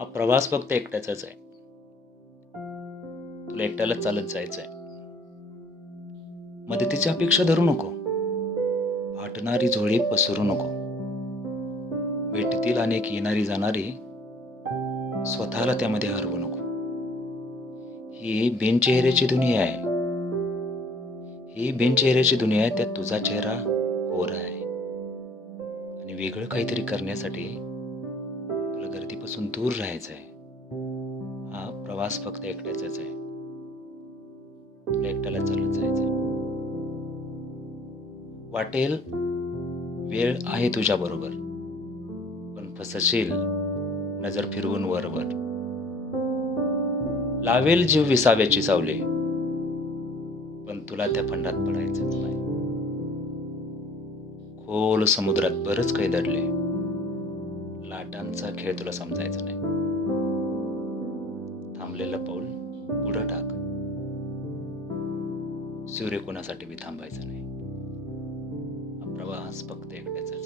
हा प्रवास फक्त एकट्याचाच आहे. तुला एकट्यालाच चालत जायचंय. मदतीची अपेक्षा धरू नको. फाटणारी झोळी पसरू नको. भेटतील अनेक येणारी जाणारी, स्वतःला त्यामध्ये हरवू नको. ही बिनचेहऱ्याची दुनिया आहे. ही बिनचेहऱ्याची दुनिया आहे, त्यात तुझा चेहरा कोरा आहे. आणि वेगळं काहीतरी करण्यासाठी तुला गर्दीपासून दूर राहायचं आहे. हा प्रवास फक्त एकट्याचाच आहे. तुला एकट्याला चालत जायचंय. वाटेल वेळ आहे तुझ्या बरोबर, पण फसशील नजर फिरवून वरवर. लावेल जीव विसाव्याची सावली, पण तुला त्या फंडात पडायचंच नाही. खोल समुद्रात बरंच काही दडले, लाटांचा खेळ तुला समजायचा नाही. थांबलेलं पाऊल पुढं टाक. सूर्य कोणासाठी बी थांबायचं नाही. हा प्रवास फक्त एकट्याचा.